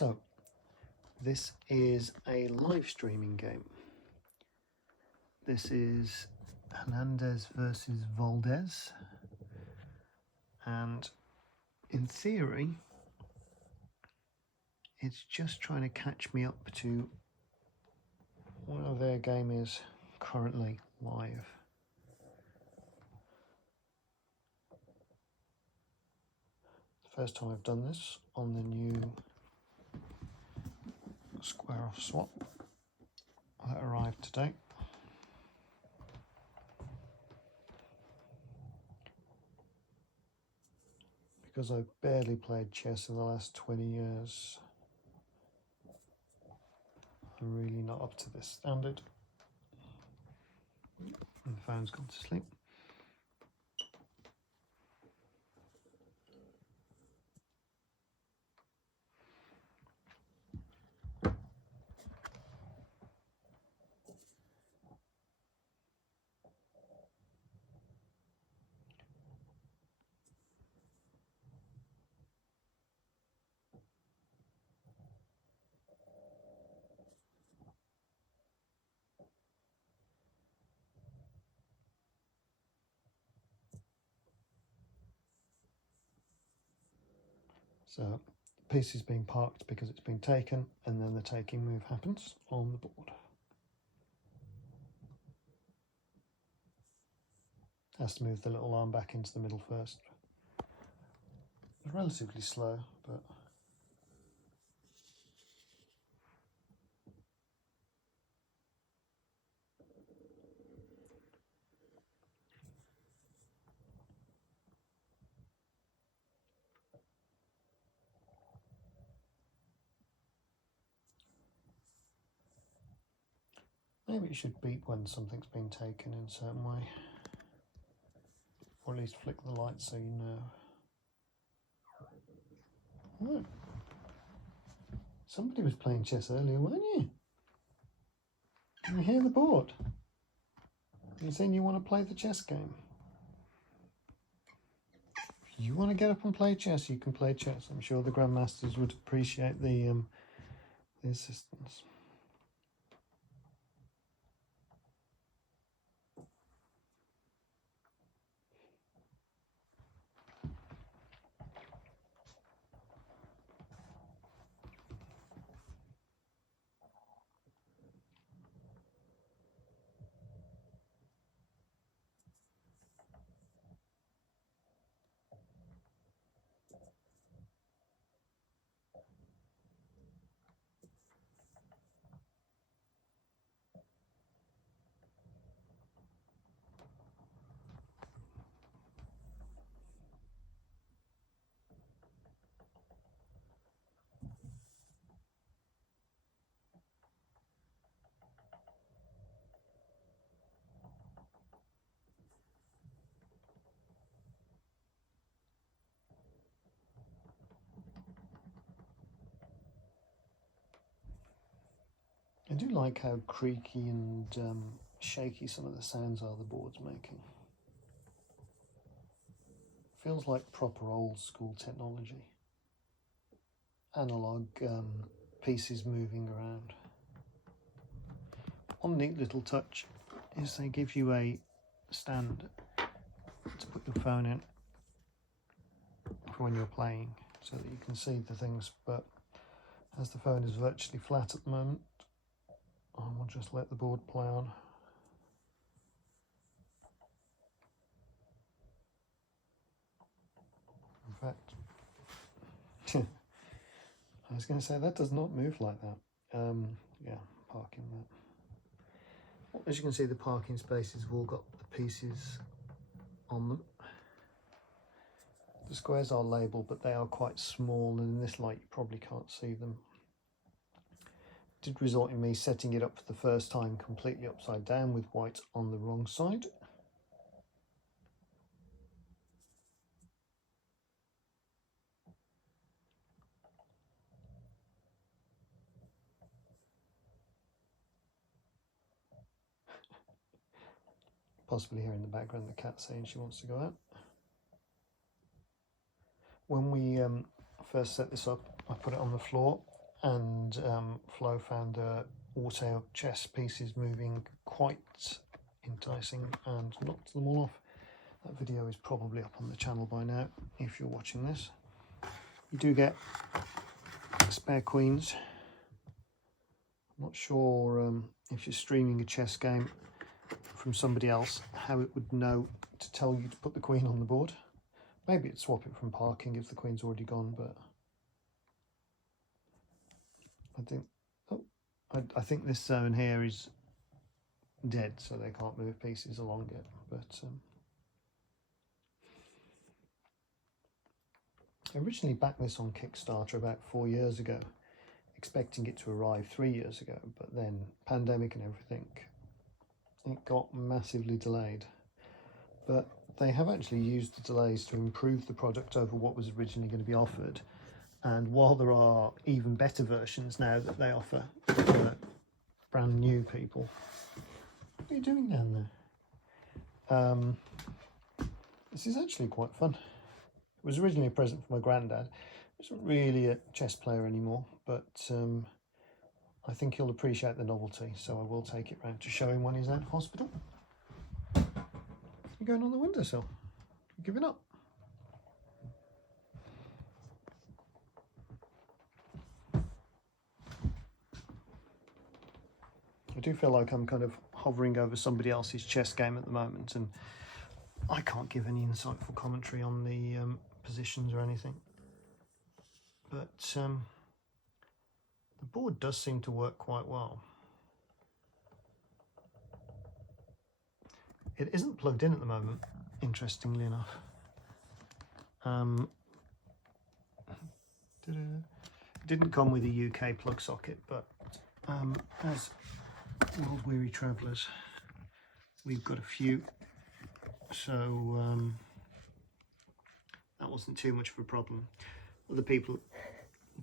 So, this is a live streaming game. This is Hernandez versus Valdez, and in theory, it's just trying to catch me up to where their game is currently live. First time I've done this on the new SquareOff swap that arrived today. Because I've barely played chess in the last 20 years, I'm really not up to this standard. And the phone's gone to sleep. So the piece is being parked because it's been taken, and then the taking move happens on the board. Has to move the little arm back into the middle first. It's relatively slow, but maybe it should beep when something's been taken in a certain way. Or at least flick the light so you know. Oh. Somebody was playing chess earlier, weren't you? Can you hear the board? You're saying you want to play the chess game. If you want to get up and play chess, you can play chess. I'm sure the grandmasters would appreciate the assistance. I do like how creaky and shaky some of the sounds are the board's making. Feels like proper old school technology. Analog pieces moving around. One neat little touch is they give you a stand to put your phone in for when you're playing, so that you can see the things, but as the phone is virtually flat at the moment, I will just let the board play on. In fact, I was going to say that does not move like that. Yeah, parking that. As you can see, the parking spaces have all got the pieces on them. The squares are labelled, but they are quite small, and in this light you probably can't see them. It did result in me setting it up for the first time completely upside down with white on the wrong side. Possibly hearing in the background the cat saying she wants to go out. When we first set this up, I put it on the floor and Flo found the auto chess pieces moving quite enticing and knocked them all off. That video is probably up on the channel by now if you're watching this. You do get spare queens. I'm not sure if you're streaming a chess game from somebody else how it would know to tell you to put the queen on the board. Maybe it'd swap it from parking if the queen's already gone, but I think this zone here is dead, so they can't move pieces along it. But I originally backed this on Kickstarter about 4 years ago, expecting it to arrive 3 years ago, but then pandemic and everything, it got massively delayed. But they have actually used the delays to improve the product over what was originally going to be offered. And while there are even better versions now that they offer for brand new people, what are you doing down there? This is actually quite fun. It was originally a present for my granddad. He isn't really a chess player anymore, but I think he'll appreciate the novelty, so I will take it round to show him when he's out of hospital. You're going on the windowsill. You're giving up. I do feel like I'm kind of hovering over somebody else's chess game at the moment, and I can't give any insightful commentary on the positions or anything. But the board does seem to work quite well. It isn't plugged in at the moment, interestingly enough. It didn't come with a UK plug socket, but as world weary travellers, we've got a few, so that wasn't too much of a problem. Other people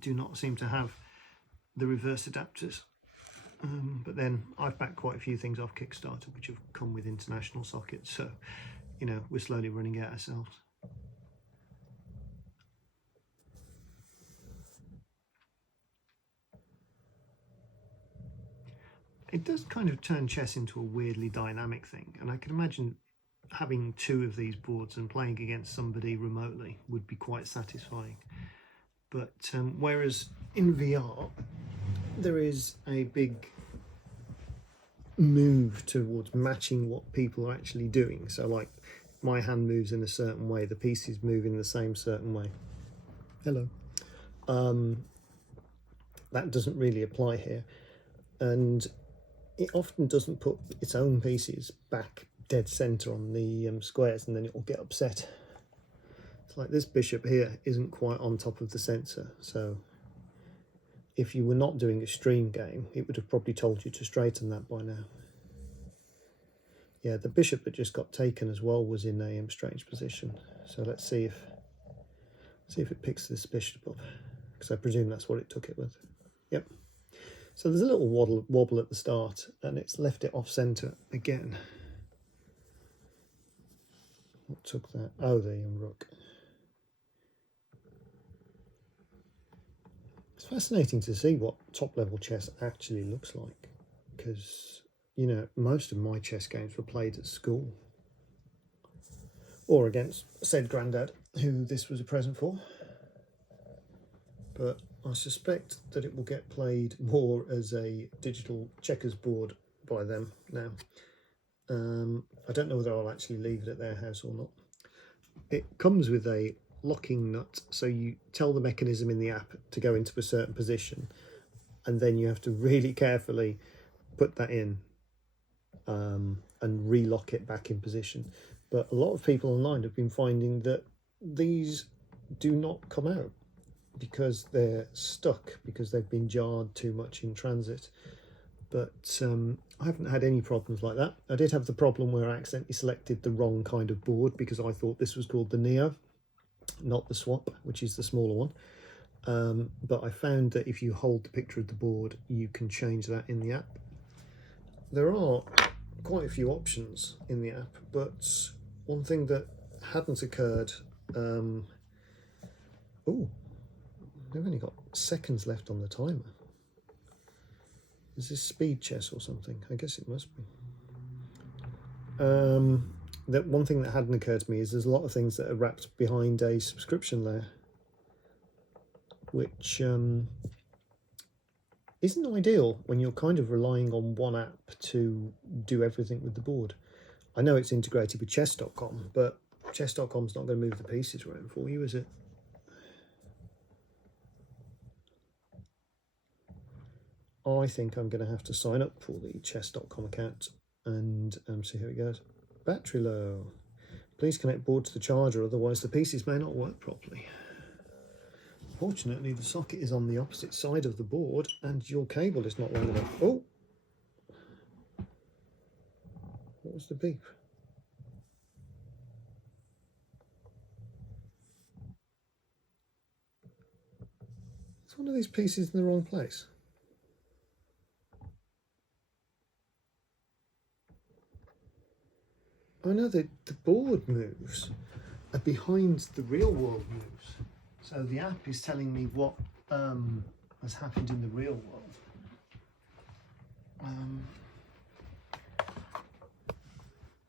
do not seem to have the reverse adapters. But then I've backed quite a few things off Kickstarter which have come with international sockets, so you know, we're slowly running out ourselves. It does kind of turn chess into a weirdly dynamic thing, and I can imagine having 2 of these boards and playing against somebody remotely would be quite satisfying. But whereas in VR there is a big move towards matching what people are actually doing. So like my hand moves in a certain way, the pieces move in the same certain way. Hello. That doesn't really apply here. And it often doesn't put its own pieces back dead center on the squares, and then it will get upset. It's like this bishop here isn't quite on top of the center, so if you were not doing a stream game, it would have probably told you to straighten that by now. Yeah, the bishop that just got taken as well was in a strange position. So let's see if it picks this bishop up, because I presume that's what it took it with. Yep. So there's a little wobble at the start, and it's left it off centre again. What took that? Oh, the young rook. It's fascinating to see what top-level chess actually looks like, because, you know, most of my chess games were played at school, or against said granddad, who this was a present for. But I suspect that it will get played more as a digital checkers board by them now. I don't know whether I'll actually leave it at their house or not. It comes with a locking nut, so you tell the mechanism in the app to go into a certain position, and then you have to really carefully put that in and relock it back in position. But a lot of people online have been finding that these do not come out because they're stuck, because they've been jarred too much in transit. But I haven't had any problems like that. I did have the problem where I accidentally selected the wrong kind of board, because I thought this was called the Neo, not the Swap, which is the smaller one. But I found that if you hold the picture of the board, you can change that in the app. There are quite a few options in the app, but one thing that hadn't occurred, They've only got seconds left on the timer. Is this speed chess or something? I guess it must be. That one thing that hadn't occurred to me is there's a lot of things that are wrapped behind a subscription layer, which isn't ideal when you're kind of relying on one app to do everything with the board. I know it's integrated with chess.com, but chess.com's not going to move the pieces around for you, is it? I think I'm going to have to sign up for the chess.com account and see how it goes. Battery low. Please connect board to the charger, otherwise the pieces may not work properly. Fortunately, the socket is on the opposite side of the board and your cable is not long enough. Oh! What was the beep? Is one of these pieces in the wrong place? Oh no, the board moves are behind the real world moves. So the app is telling me what has happened in the real world.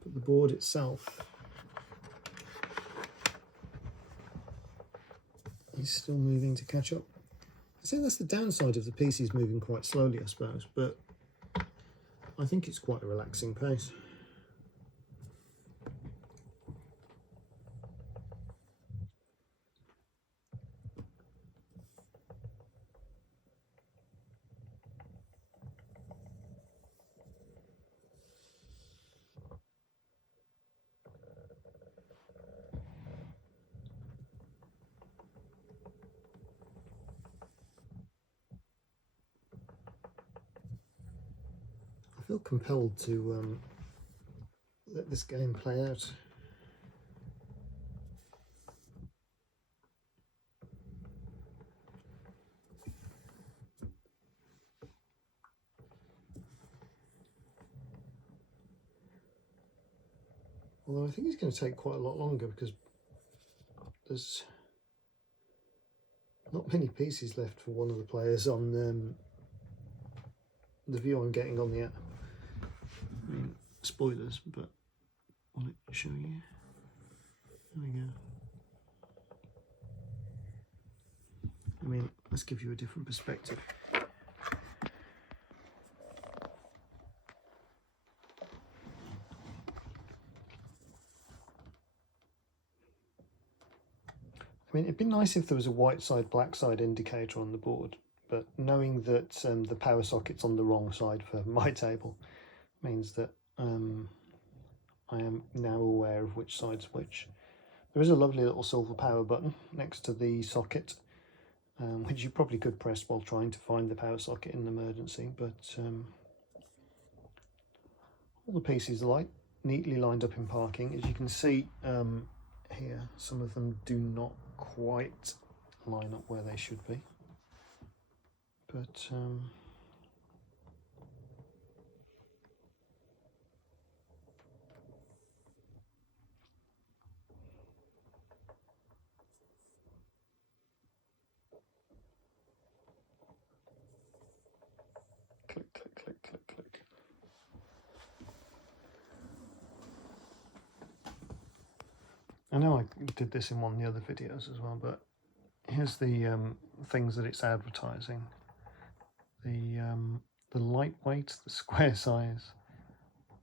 But the board itself is still moving to catch up. I think that's the downside of the pieces moving quite slowly, I suppose, but I think it's quite a relaxing pace. I feel compelled to let this game play out. Although I think it's going to take quite a lot longer because there's not many pieces left for one of the players on the view I'm getting on the app. I mean, spoilers, but will it show you? There we go. I mean, let's give you a different perspective. I mean, it'd be nice if there was a white side, black side indicator on the board, but knowing that the power socket's on the wrong side for my table means that I am now aware of which side's which. There is a lovely little silver power button next to the socket, which you probably could press while trying to find the power socket in an emergency, but all the pieces are neatly lined up in parking. As you can see here, some of them do not quite line up where they should be, but click, click, click, click, click. I know I did this in one of the other videos as well, but here's the things that it's advertising. The lightweight, the square size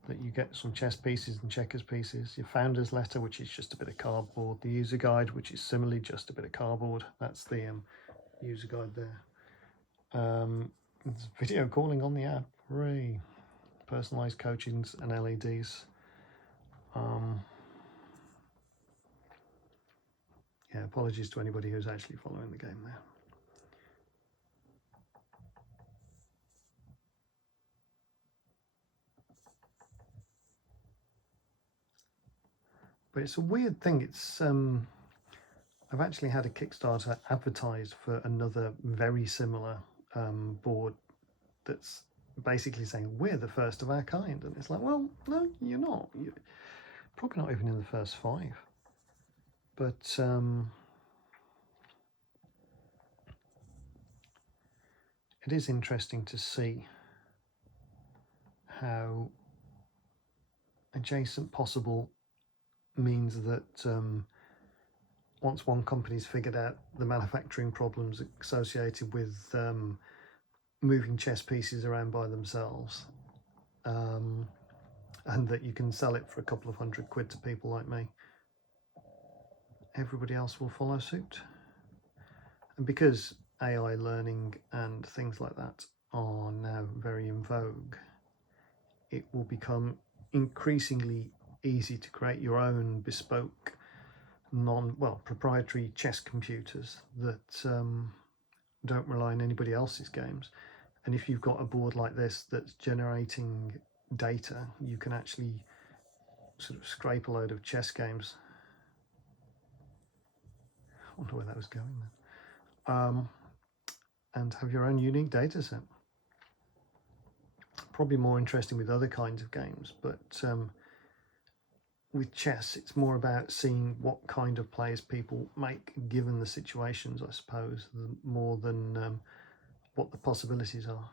that you get from chess pieces and checkers pieces, your founder's letter, which is just a bit of cardboard, the user guide, which is similarly just a bit of cardboard. That's the user guide there. There's video calling on the app, hooray. Personalized coachings and LEDs. Yeah, apologies to anybody who's actually following the game there. But it's a weird thing. It's I've actually had a Kickstarter advertised for another very similar board that's basically saying we're the first of our kind, and it's like, well, no, you're not. You're probably not even in the first 5. But it is interesting to see how adjacent possible means that once one company's figured out the manufacturing problems associated with moving chess pieces around by themselves, and that you can sell it for a couple of £100 to people like me, everybody else will follow suit. And because AI learning and things like that are now very in vogue, it will become increasingly easy to create your own bespoke, proprietary chess computers that don't rely on anybody else's games. And if you've got a board like this that's generating data, you can actually sort of scrape a load of chess games. I wonder where that was going then. And have your own unique data set. Probably more interesting with other kinds of games, but with chess, it's more about seeing what kind of plays people make given the situations, I suppose, more than what the possibilities are.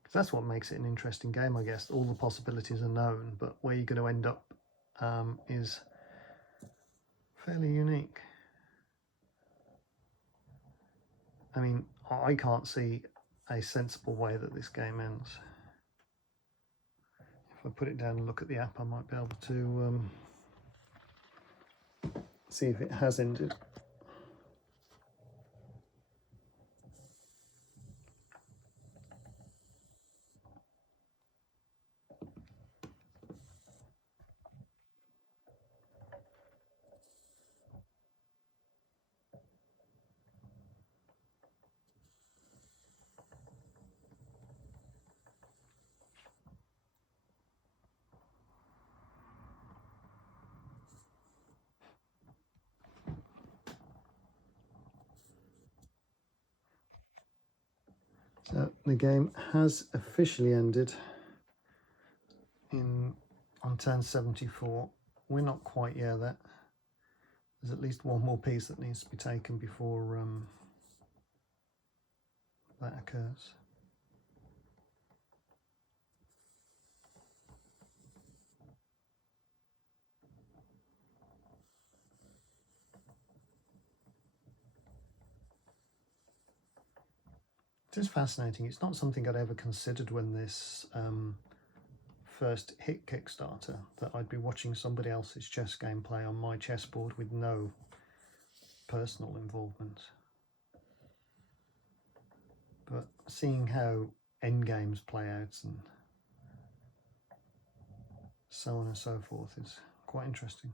Because that's what makes it an interesting game, I guess. All the possibilities are known, but where you're going to end up is fairly unique. I mean, I can't see a sensible way that this game ends. If I put it down and look at the app, I might be able to see if it has ended. So the game has officially ended on turn 74. We're not quite yet there. There's at least one more piece that needs to be taken before that occurs. It is fascinating. It's not something I'd ever considered when this first hit Kickstarter, that I'd be watching somebody else's chess gameplay on my chessboard with no personal involvement. But seeing how endgames play out and so on and so forth is quite interesting.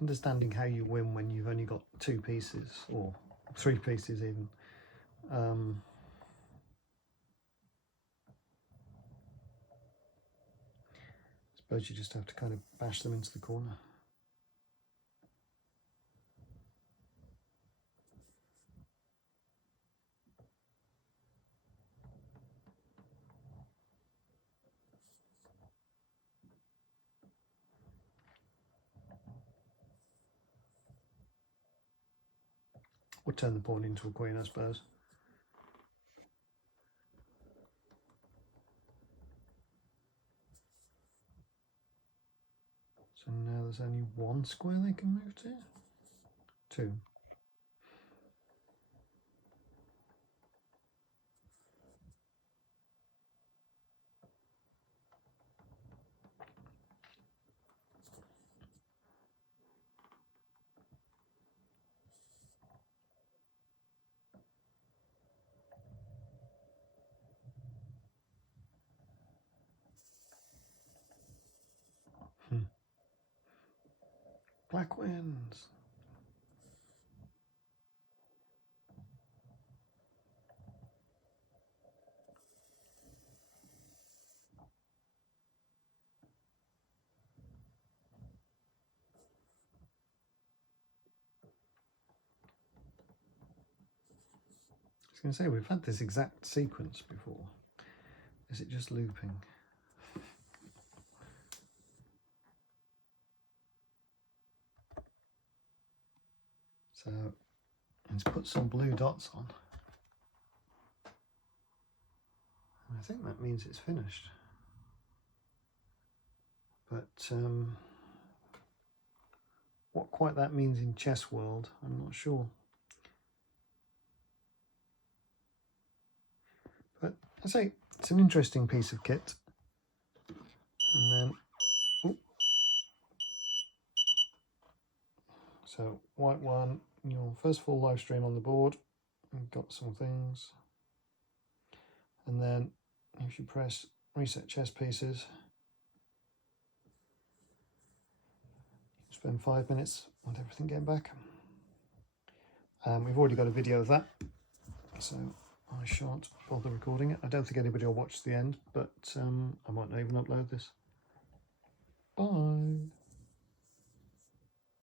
Understanding how you win when you've only got 2 pieces, or 3 pieces even. I suppose you just have to kind of bash them into the corner. Or turn the pawn into a queen, I suppose. So now there's only 1 square they can move to? 2. Black wins. going to say, we've had this exact sequence before. Is it just looping? So let's put some blue dots on. And I think that means it's finished. But what quite that means in chess world, I'm not sure. But I say it's an interesting piece of kit. And then, ooh. So white one, your first full live stream on the board. We've got some things. And then if you press reset chess pieces, spend 5 minutes on everything getting back. We've already got a video of that, so I shan't bother recording it. I don't think anybody will watch the end, but I might not even upload this. Bye.